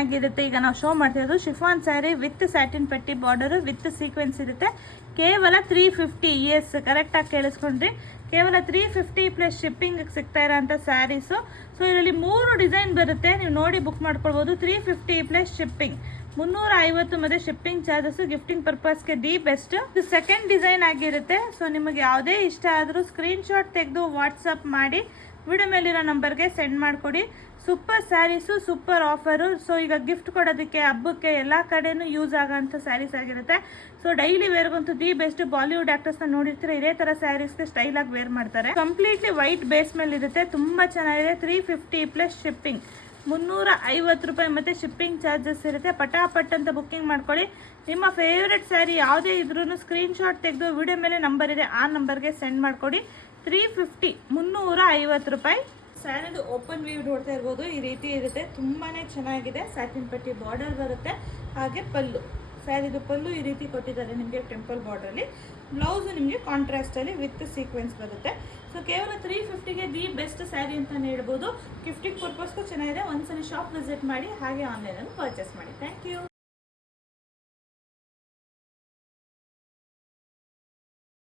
ಆಗಿರುತ್ತೆ. ಈಗ ನಾವು ಶೋ ಮಾಡ್ತಿರೋದು ಶಿಫಾನ್ ಸ್ಯಾರಿ ವಿತ್ ಸ್ಯಾಟಿನ್ ಪಟ್ಟಿ ಬಾರ್ಡರ್ ವಿತ್ ಸೀಕ್ವೆನ್ಸ್ ಇರುತ್ತೆ. ಕೇವಲ 350. ಎಸ್, ಕರೆಕ್ಟಾಗಿ ಕೇಳಿಸ್ಕೊಂಡ್ರಿ, ಕೇವಲ 350 ಪ್ಲಸ್ ಶಿಪ್ಪಿಂಗ್ ಸಿಗ್ತಾ ಇರೋಂಥ ಸ್ಯಾರೀಸು. ಸೊ ಇದರಲ್ಲಿ 3 ಡಿಸೈನ್ ಬರುತ್ತೆ, ನೀವು ನೋಡಿ ಬುಕ್ ಮಾಡ್ಕೊಳ್ಬೋದು. 350 ಪ್ಲಸ್ ಶಿಪ್ಪಿಂಗ್, 350 ಮತ್ತು ಶಿಪ್ಪಿಂಗ್ ಚಾರ್ಜಸ್. ಗಿಫ್ಟಿಂಗ್ ಪರ್ಪಸ್ಗೆ ದಿ ಬೆಸ್ಟ್. ಇದು ಸೆಕೆಂಡ್ ಡಿಸೈನ್ ಆಗಿರುತ್ತೆ. ಸೊ ನಿಮಗೆ ಯಾವುದೇ ಇಷ್ಟ ಆದರೂ ಸ್ಕ್ರೀನ್ಶಾಟ್ ತೆಗೆದು ವಾಟ್ಸಪ್ ಮಾಡಿ ವಿಡಿಯೋ ಮೇಲಿರೋ ನಂಬರ್ಗೆ ಸೆಂಡ್ ಮಾಡಿಕೊಡಿ. Super sarees, super offer. So ಈಗ ಗಿಫ್ಟ್ ಕೊಡೋದಕ್ಕೆ, ಹಬ್ಬಕ್ಕೆ ಎಲ್ಲ ಕಡೆನೂ ಯೂಸ್ ಆಗೋಂಥ ಸ್ಯಾರೀಸ್ ಆಗಿರುತ್ತೆ. ಸೊ ಡೈಲಿ ವೇರ್ಗಂತೂ ದಿ ಬೆಸ್ಟ್. ಬಾಲಿವುಡ್ ಆಕ್ಟರ್ಸ್ನ ನೋಡಿರ್ತೀರ, ಇದೇ ಥರ ಸ್ಯಾರೀಸ್ಗೆ ಸ್ಟೈಲಾಗಿ ವೇರ್ ಮಾಡ್ತಾರೆ. ಕಂಪ್ಲೀಟ್ಲಿ ವೈಟ್ ಬೇಸ್ ಮೇಲೆ ಇರುತ್ತೆ, ತುಂಬ ಚೆನ್ನಾಗಿದೆ. 350 ಪ್ಲಸ್ ಶಿಪ್ಪಿಂಗ್, 350 ರೂಪಾಯಿ ಮತ್ತು ಶಿಪ್ಪಿಂಗ್ ಚಾರ್ಜಸ್ ಇರುತ್ತೆ. ಪಟಾಪಟ್ ಅಂತ ಬುಕ್ಕಿಂಗ್ ಮಾಡ್ಕೊಳ್ಳಿ. ನಿಮ್ಮ ಫೇವ್ರೆಟ್ ಸ್ಯಾರಿ ಯಾವುದೇ ಇದ್ರೂ ಸ್ಕ್ರೀನ್ಶಾಟ್ ತೆಗೆದು ವಿಡಿಯೋ ಮೇಲೆ ನಂಬರ್ ಇದೆ, ಆ ನಂಬರ್ಗೆ ಸೆಂಡ್ ಮಾಡಿಕೊಡಿ. 350, 350 ರೂಪಾಯಿ. ಸ್ಯಾರಿದು ಓಪನ್ ವ್ಯೂ ನೋಡ್ತಾ ಇರ್ಬೋದು, ಈ ರೀತಿ ಇರುತ್ತೆ, ತುಂಬಾ ಚೆನ್ನಾಗಿದೆ. ಸ್ಯಾಟಿನ್ ಪಟ್ಟಿ ಬಾರ್ಡರ್ ಬರುತ್ತೆ, ಹಾಗೆ ಪಲ್ಲು. ಸ್ಯಾರಿದು ಪಲ್ಲು ಈ ರೀತಿ ಕೊಟ್ಟಿದ್ದಾರೆ ನಿಮಗೆ ಟೆಂಪಲ್ ಬಾರ್ಡ್ರಲ್ಲಿ. ಬ್ಲೌಸು ನಿಮಗೆ ಕಾಂಟ್ರಾಸ್ಟಲ್ಲಿ ವಿತ್ ಸೀಕ್ವೆನ್ಸ್ ಬರುತ್ತೆ. ಸೊ ಕೇವಲ 350ಗೆ ದಿ ಬೆಸ್ಟ್ ಸ್ಯಾರಿ ಅಂತಲೇ ಹೇಳ್ಬೋದು. ಗಿಫ್ಟಿಂಗ್ ಪರ್ಪಸ್ಗೂ ಚೆನ್ನಾಗಿದೆ. ಒಂದ್ಸಲ ಶಾಪ್ ವಿಸಿಟ್ ಮಾಡಿ, ಹಾಗೆ ಆನ್ಲೈನಲ್ಲಿ ಪರ್ಚೇಸ್ ಮಾಡಿ.